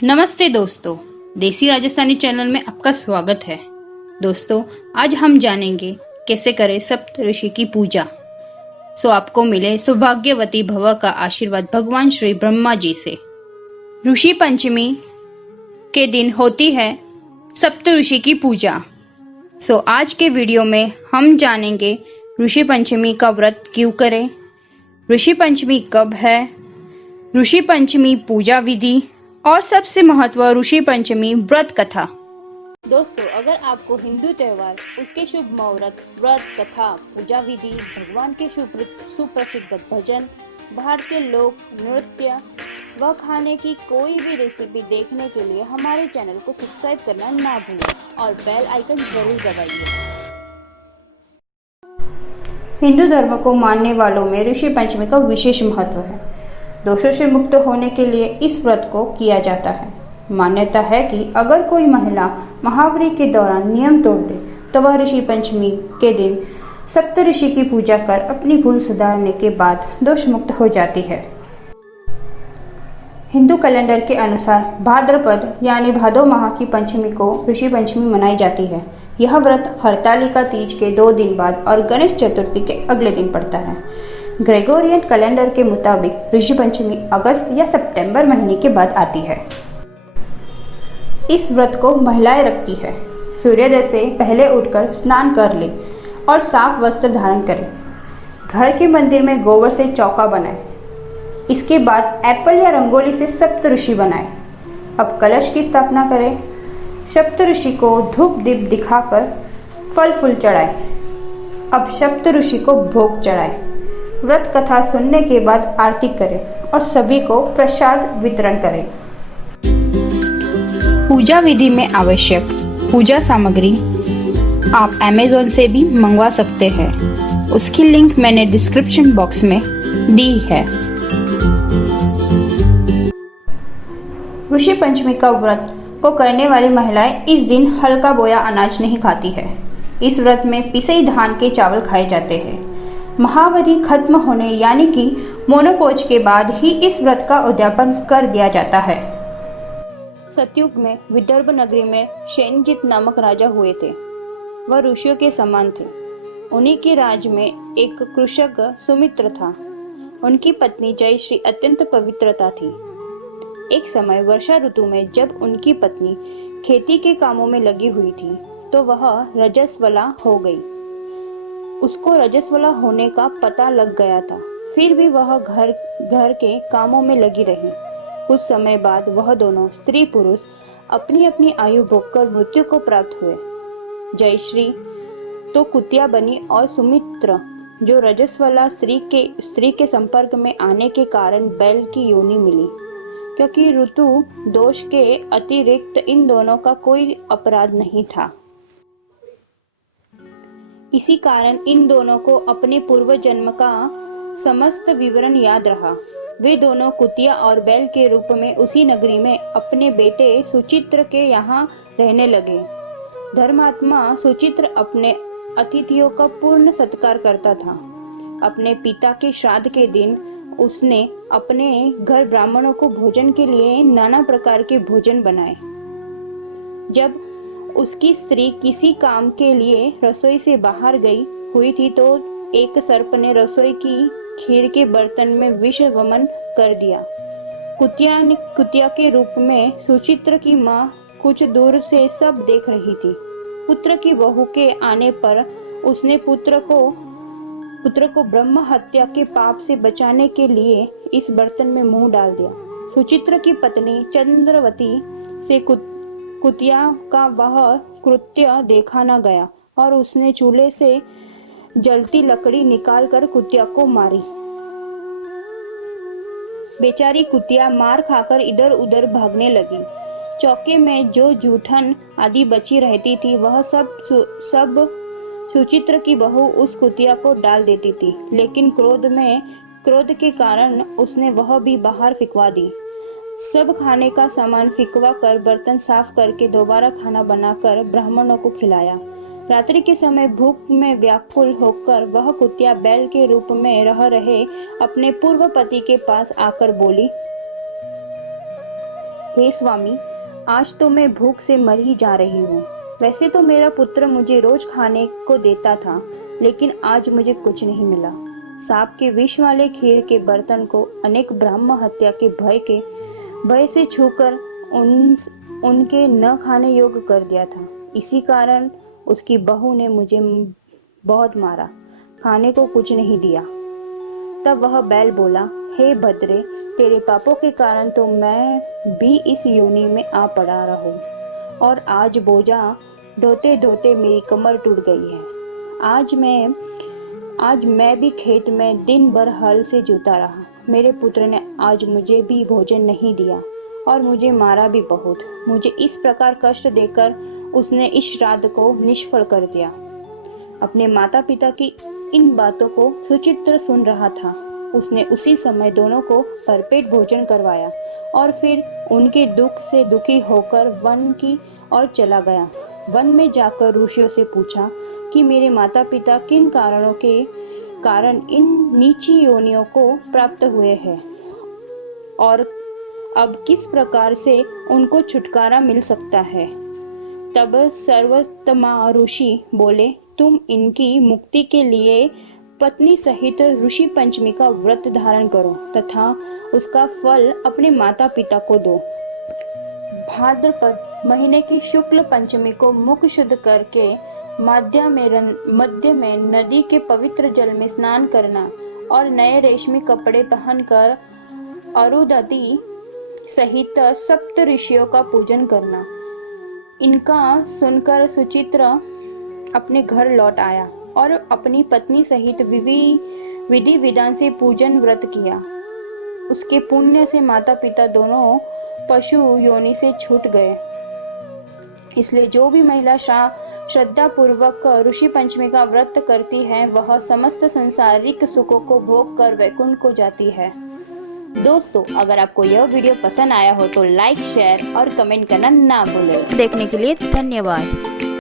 नमस्ते दोस्तों, देसी राजस्थानी चैनल में आपका स्वागत है। दोस्तों, आज हम जानेंगे कैसे करें सप्त ऋषि की पूजा। आपको मिले सौभाग्यवती भव का आशीर्वाद भगवान श्री ब्रह्मा जी से। ऋषि पंचमी के दिन होती है सप्त ऋषि की पूजा। आज के वीडियो में हम जानेंगे ऋषि पंचमी का व्रत क्यों करें, ऋषि पंचमी कब है, ऋषि पंचमी पूजा विधि और सबसे महत्व ऋषि पंचमी व्रत कथा। दोस्तों, अगर आपको हिंदू त्योहार, उसके शुभ मुहूर्त, व्रत कथा, पूजा विधि, भगवान के सुप्रसिद्ध भजन, भारतीय लोक नृत्य व खाने की कोई भी रेसिपी देखने के लिए हमारे चैनल को सब्सक्राइब करना ना भूलें और बेल आइकन जरूर दबाइए। हिंदू धर्म को मानने वालों में ऋषि पंचमी का विशेष महत्व है। दोषों से मुक्त होने के लिए इस व्रत को किया जाता है। मान्यता है कि अगर कोई महिला महावरी के दौरान नियम तोड़ दे तो वह ऋषि पंचमी के दिन सप्त ऋषि की पूजा कर अपनी भूल सुधारने के बाद दोष मुक्त हो जाती है। हिंदू कैलेंडर के अनुसार भाद्रपद यानी भादो माह की पंचमी को ऋषि पंचमी मनाई जाती है। यह व्रत हरतालिका तीज के 2 दिन बाद और गणेश चतुर्थी के अगले दिन पड़ता है। ग्रेगोरियन कैलेंडर के मुताबिक ऋषि पंचमी अगस्त या सितंबर महीने के बाद आती है। इस व्रत को महिलाएं रखती है। सूर्योदय से पहले उठकर स्नान कर ले और साफ वस्त्र धारण करें। घर के मंदिर में गोबर से चौका बनाएं। इसके बाद एप्पल या रंगोली से सप्त ऋषि बनाएं। अब कलश की स्थापना करें। सप्त ऋषि को धूप दीप दिखाकर फल फूल चढ़ाएं। अब सप्त ऋषि को भोग चढ़ाएं। व्रत कथा सुनने के बाद आरती करें और सभी को प्रसाद वितरण करें। पूजा विधि में आवश्यक पूजा सामग्री आप Amazon से भी मंगवा सकते हैं। उसकी लिंक मैंने डिस्क्रिप्शन बॉक्स में दी है। ऋषि पंचमी का व्रत को करने वाली महिलाएं इस दिन हल्का बोया अनाज नहीं खाती है। इस व्रत में पिसे धान के चावल खाए जाते हैं। महावरी खत्म होने यानी कि मोनोपोज के बाद ही इस व्रत का उद्यापन कर दिया जाता है। सतयुग में विदर्भ नगरी में शैनजित नामक राजा हुए थे। वह ऋषियों के समान थे। उन्हीं के राज में एक कृषक सुमित्र था। उनकी पत्नी जयश्री अत्यंत पवित्रता थी। एक समय वर्षा ऋतु में जब उनकी पत्नी खेती के कामों में लगी हुई थी तो वह रजस्वला हो गई। उसको रजस्वला होने का पता लग गया था। फिर भी वह घर के कामों में लगी रही। कुछ समय बाद वह दोनों स्त्री पुरुष अपनी अपनी आयु भोगकर मृत्यु को प्राप्त हुए। जयश्री तो कुतिया बनी और सुमित्र जो रजस्वला स्त्री के संपर्क में आने के कारण बैल की योनि मिली। क्योंकि ऋतु दोष के अतिरिक्त इन दोनों का कोई अपराध नहीं था, इसी कारण इन दोनों को अपने पूर्व जन्म का समस्त विवरण याद रहा। वे दोनों कुतिया और बैल के रूप में उसी नगरी में अपने बेटे सुचित्र के यहाँ रहने लगे। धर्मात्मा सुचित्र अपने अतिथियों का पूर्ण सत्कार करता था। अपने पिता के श्राद्ध के दिन उसने अपने घर ब्राह्मणों को भोजन के लिए नाना प्रकार के भोजन बनाए। जब उसकी स्त्री किसी काम के लिए रसोई से बाहर गई हुई थी तो एक सर्प ने रसोई की खीर के बर्तन में विष वमन कर दिया। कुतिया के रूप में सुचित्र की माँ कुछ दूर से सब देख रही थी। पुत्र की बहू के आने पर उसने पुत्र को ब्रह्म हत्या के पाप से बचाने के लिए इस बर्तन में मुंह डाल दिया। सुचित्र की पत्नी चंद्रवती से कुतिया का वह कृत्य देखा न गया और उसने चूल्हे से जलती लकड़ी निकालकर कुतिया को मारी। बेचारी कुतिया मार खाकर इधर उधर भागने लगी। चौके में जो जूठन आदि बची रहती थी वह सब सुचित्र की बहू उस कुतिया को डाल देती थी, लेकिन क्रोध के कारण उसने वह भी बाहर फिकवा दी। सब खाने का सामान फिकवा कर बर्तन साफ करके दोबारा खाना बनाकर ब्राह्मणों को खिलाया। रात्रि के समय भूख में व्याकुल होकर वह कुतिया बैल के रूप में रह रहे अपने पूर्व पति के पास आकर बोली, हे स्वामी, आज तो मैं भूख से मर ही जा रही हूँ। वैसे तो मेरा पुत्र मुझे रोज खाने को देता था, लेकिन आज मुझे कुछ नहीं मिला। सांप के विष वाले खीर के बर्तन को अनेक ब्राह्म हत्या के भय से छूकर उनके न खाने योग्य कर दिया था। इसी कारण उसकी बहू ने मुझे बहुत मारा, खाने को कुछ नहीं दिया। तब वह बैल बोला, हे भद्रे, तेरे पापों के कारण तो मैं भी इस योनि में आ पड़ा रहा हूँ, और आज बोझा ढोते ढोते मेरी कमर टूट गई है। आज मैं भी खेत में दिन भर हल से जोता रहा। मेरे पुत्र ने आज मुझे भी भोजन नहीं दिया और मुझे मारा भी बहुत। मुझे इस प्रकार कष्ट देकर उसने इस श्राद्ध को निष्फल कर दिया। अपने माता पिता की इन बातों को सुचित्र सुन रहा था। उसने उसी समय दोनों को भरपेट भोजन करवाया और फिर उनके दुख से दुखी होकर वन की ओर चला गया। वन में जाकर ऋषियों से पूछा कि मेरे माता पिता किन कारणों के कारण इन नीची योनियों को प्राप्त हुए हैं और अब किस प्रकार से उनको छुटकारा मिल सकता है। तब सर्वोत्तमा ऋषि बोले, तुम इनकी मुक्ति के लिए पत्नी सहित ऋषि पंचमी का व्रत धारण करो तथा उसका फल अपने माता पिता को दो। भाद्रपद महीने की शुक्ल पंचमी को मुख शुद्ध करके मध्य में नदी के पवित्र जल में स्नान करना और नए रेशमी कपड़े पहनकर अरुंधति सहित सप्त ऋषियों का पूजन करना। इनका सुनकर सुचित्र अपने घर लौट आया और अपनी पत्नी सहित विधि विधान से पूजन व्रत किया। उसके पुण्य से माता पिता दोनों पशु योनि से छूट गए। इसलिए जो भी महिला श्रद्धा पूर्वक ऋषि पंचमी का व्रत करती है, वह समस्त संसारिक सुखों को भोग कर वैकुंठ को जाती है। दोस्तों, अगर आपको यह वीडियो पसंद आया हो तो लाइक, शेयर और कमेंट करना ना भूलें। देखने के लिए धन्यवाद।